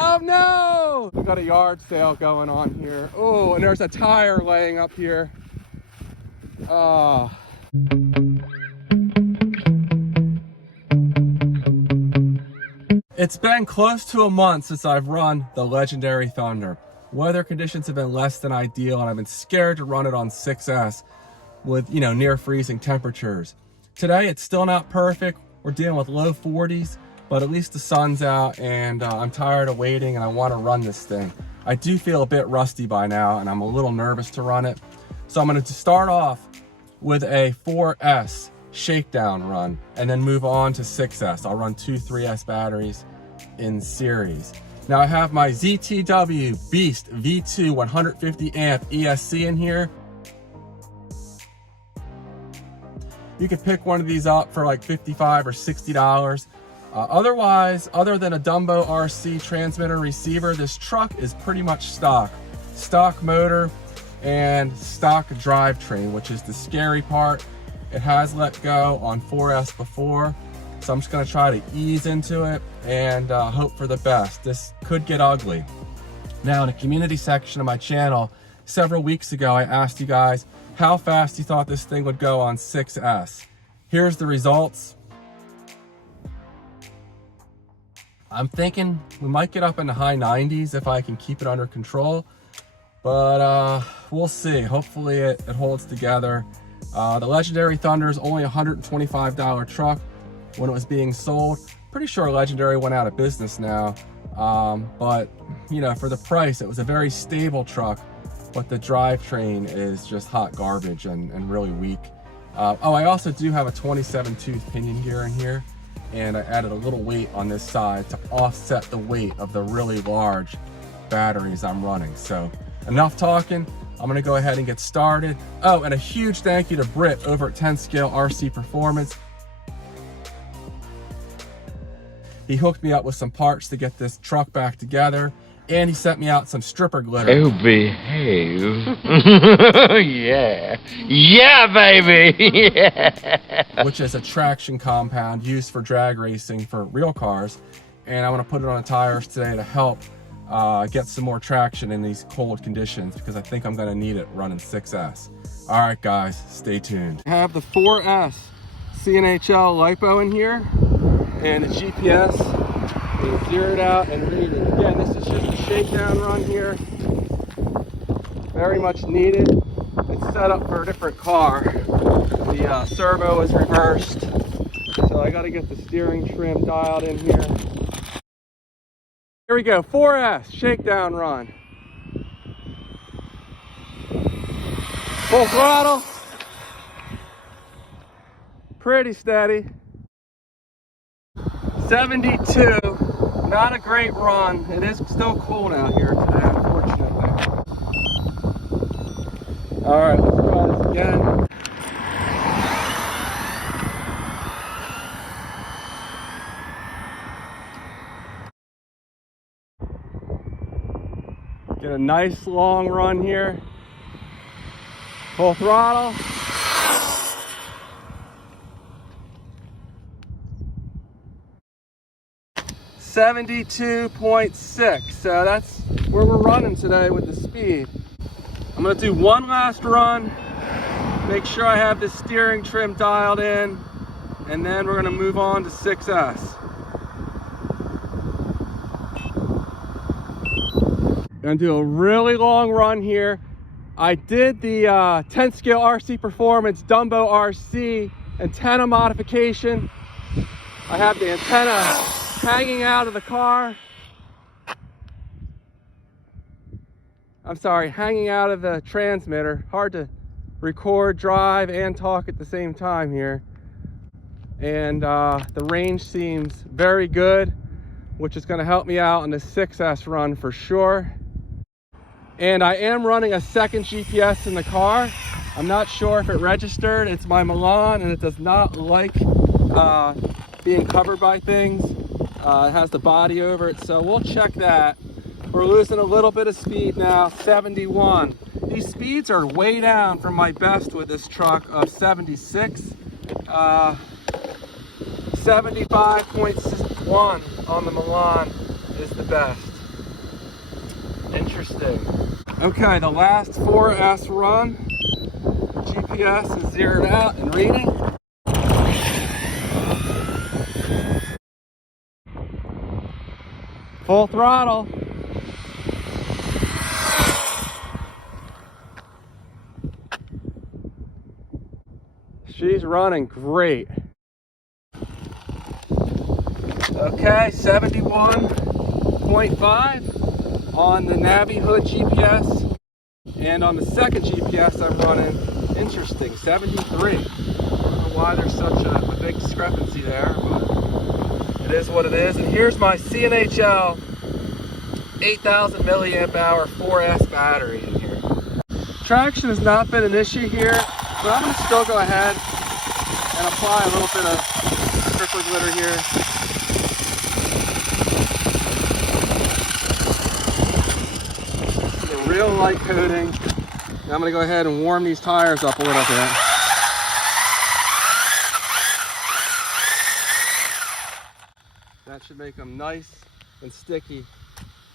Oh no! We got a yard sale going on here. Oh, and there's a tire laying up here. Oh. It's been close to a month since I've run the Legendary Thunder. Weather conditions have been less than ideal, and I've been scared to run it on 6S with, you know, near freezing temperatures. Today, it's still not perfect. We're dealing with low 40s, but at least the sun's out, and I'm tired of waiting, and I want to run this thing. I do feel a bit rusty by now, and I'm a little nervous to run it. So I'm going to start off with a 4S shakedown run, and then move on to 6S. I'll run 2 3S batteries in series. Now I have my ZTW Beast V2 150 amp ESC in here. You can pick one of these up for like $55 or $60. Otherwise, other than a Dumbo RC transmitter receiver, this truck is pretty much stock. Stock motor and stock drivetrain, which is the scary part. It has let go on 4S before, so I'm just gonna try to ease into it and hope for the best. This could get ugly. Now, in the community section of my channel, several weeks ago, I asked you guys how fast you thought this thing would go on 6S. Here's the results. I'm thinking we might get up in the high 90s if I can keep it under control, but we'll see. Hopefully it holds together. The Legendary Thunder is only a $125 truck when it was being sold. Pretty sure Legendary went out of business now, but you know, for the price, it was a very stable truck, but the drivetrain is just hot garbage and really weak. Oh, I also do have a 27 tooth pinion gear in here, and I added a little weight on this side to offset the weight of the really large batteries I'm running. So enough talking. I'm gonna go ahead and get started. Oh, and a huge thank you to Britt over at 10 Scale RC Performance. He hooked me up with some parts to get this truck back together, and he sent me out some stripper glitter. Oh, behave. Yeah. Yeah, baby. Yeah. Which is a traction compound used for drag racing for real cars. And I'm gonna put it on the tires today to help get some more traction in these cold conditions, because I think I'm gonna need it running 6S. All right, guys, stay tuned. I have the 4S CNHL LiPo in here, and the GPS is zeroed out and reading. Again, this is just a shakedown run here. Very much needed. It's set up for a different car. The servo is reversed, so I gotta get the steering trim dialed in here. Here we go, 4S shakedown run. Full throttle. Pretty steady. 72, not a great run. It is still cold out here today, unfortunately. All right, let's try this again. Get a nice long run here. Full throttle. .6, so that's where we're running today with the speed. I'm gonna do one last run, make sure I have the steering trim dialed in, and then we're gonna move on to 6S. Gonna do a really long run here. I did the 10 Scale RC Performance Dumbo RC antenna modification. I have the antenna hanging out of the car. I'm sorry, hanging out of the transmitter. Hard to record, drive, and talk at the same time here. And the range seems very good, which is gonna help me out on the 6S run for sure. And I am running a second GPS in the car. I'm not sure if it registered. It's my Milan, and it does not like being covered by things. It has the body over it, so we'll check that. We're losing a little bit of speed now, 71. These speeds are way down from my best with this truck of 76. 75.1 on the Milan is the best. interesting. Okay, the last 4S run. GPS is zeroed out and reading. Full throttle. She's running great. Okay, 71.5 on the Navi Hood GPS. And on the second GPS I'm running, interesting, 73. I don't know why there's such a big discrepancy there, but it is what it is. And here's my CNHL 8,000 milliamp hour 4S battery in here. Traction has not been an issue here, but I'm going to still go ahead and apply a little bit of trickle glitter here. Real light coating. Now I'm going to go ahead and warm these tires up a little bit. That should make them nice and sticky.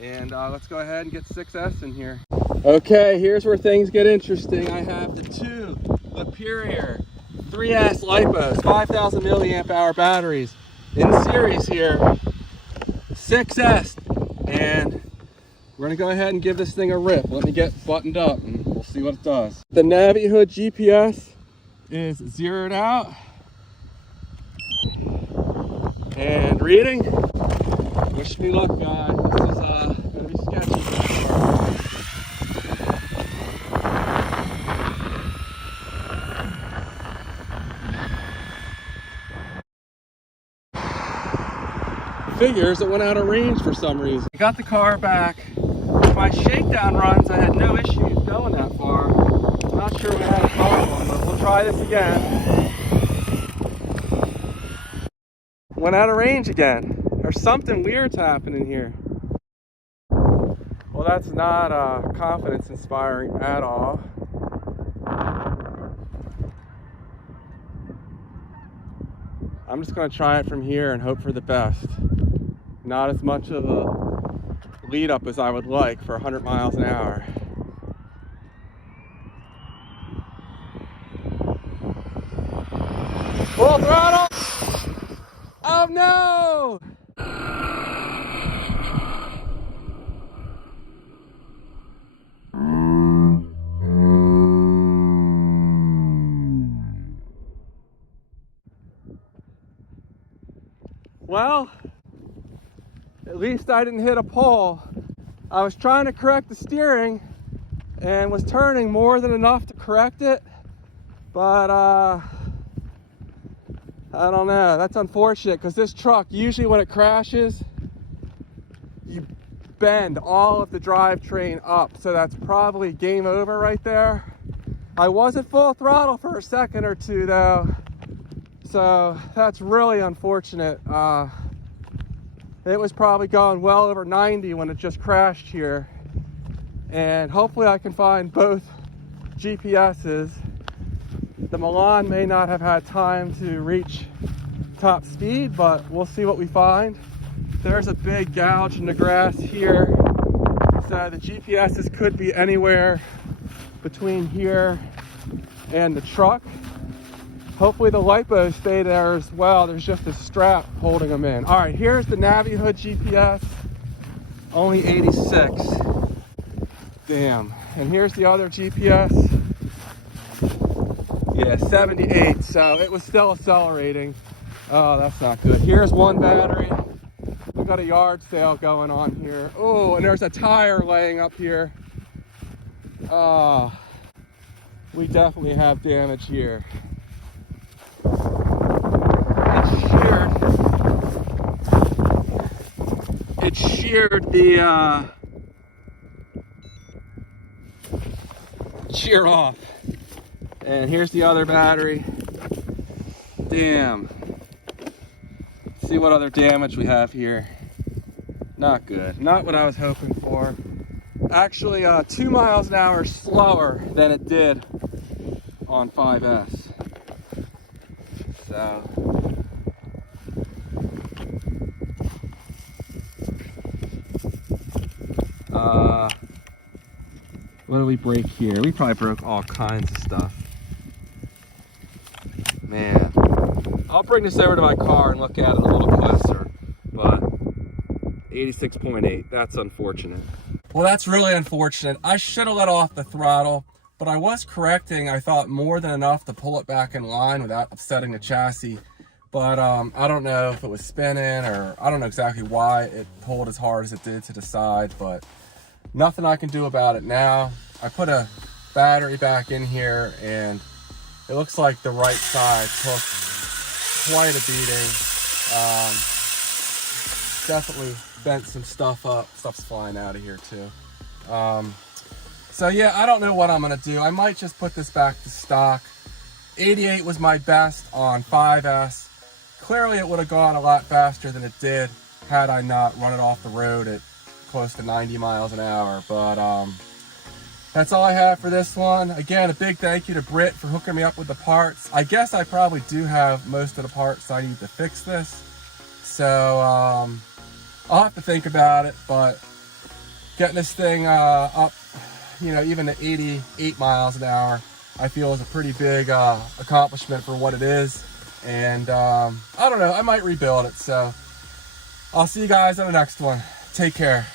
And let's go ahead and get 6S in here. Okay, here's where things get interesting. I have the two Liperior 3S LiPos, 5,000 milliamp hour batteries in series here. 6S. And we're gonna go ahead and give this thing a rip. Let me get buttoned up and we'll see what it does. The Navi Hood GPS is zeroed out and reading. Wish me luck, guys. This is gonna be sketchy. Figures it went out of range for some reason. I got the car back. My shakedown runs, I had no issues going that far. I'm not sure we had a problem, but we'll try this again. Went out of range again. There's something weird's happening here. Well, that's not confidence inspiring at all. I'm just gonna try it from here and hope for the best. Not as much of a lead up as I would like for 100 miles an hour. Full throttle! Oh no! Well, at least I didn't hit a pole. I was trying to correct the steering and was turning more than enough to correct it, but I don't know. That's unfortunate because this truck, usually when it crashes, you bend all of the drivetrain up, so that's probably game over right there. I was at full throttle for a second or two though, so that's really unfortunate. It was probably going well over 90 when it just crashed here. And hopefully I can find both GPSs. The Milan may not have had time to reach top speed, but we'll see what we find. There's a big gouge in the grass here. So the GPSs could be anywhere between here and the truck. Hopefully the LiPos stay there as well. There's just a strap holding them in. All right, here's the Navi Hood GPS, only 86. Damn. And here's the other GPS. Yeah, 78, so it was still accelerating. Oh, that's not good. Here's one battery. We've got a yard sale going on here. Oh, and there's a tire laying up here. Oh, we definitely have damage here. It sheared the sheared off. And here's the other battery. Damn. Let's see what other damage we have here. Not good. Not what I was hoping for. Actually 2 miles an hour slower than it did on 5S. So What did we break here? We probably broke all kinds of stuff. Man, I'll bring this over to my car and look at it a little closer, but 86.8, that's unfortunate. Well, that's really unfortunate. I should have let off the throttle, but I was correcting, I thought, more than enough to pull it back in line without upsetting the chassis. But I don't know if it was spinning, or I don't know exactly why it pulled as hard as it did to the side, but nothing I can do about it now. I put a battery back in here, and it looks like the right side took quite a beating. Definitely bent some stuff up. Stuff's flying out of here too. So yeah, I don't know what I'm gonna do. I might just put this back to stock. 88 was my best on 5S. Clearly it would have gone a lot faster than it did had I not run it off the road at close to 90 miles an hour. But that's all I have for this one. Again, a big thank you to Britt for hooking me up with the parts. I guess I probably do have most of the parts I need to fix this. So I'll have to think about it, but getting this thing up, you know, even to 88 miles an hour, I feel is a pretty big accomplishment for what it is. And I don't know, I might rebuild it. So I'll see you guys on the next one. Take care.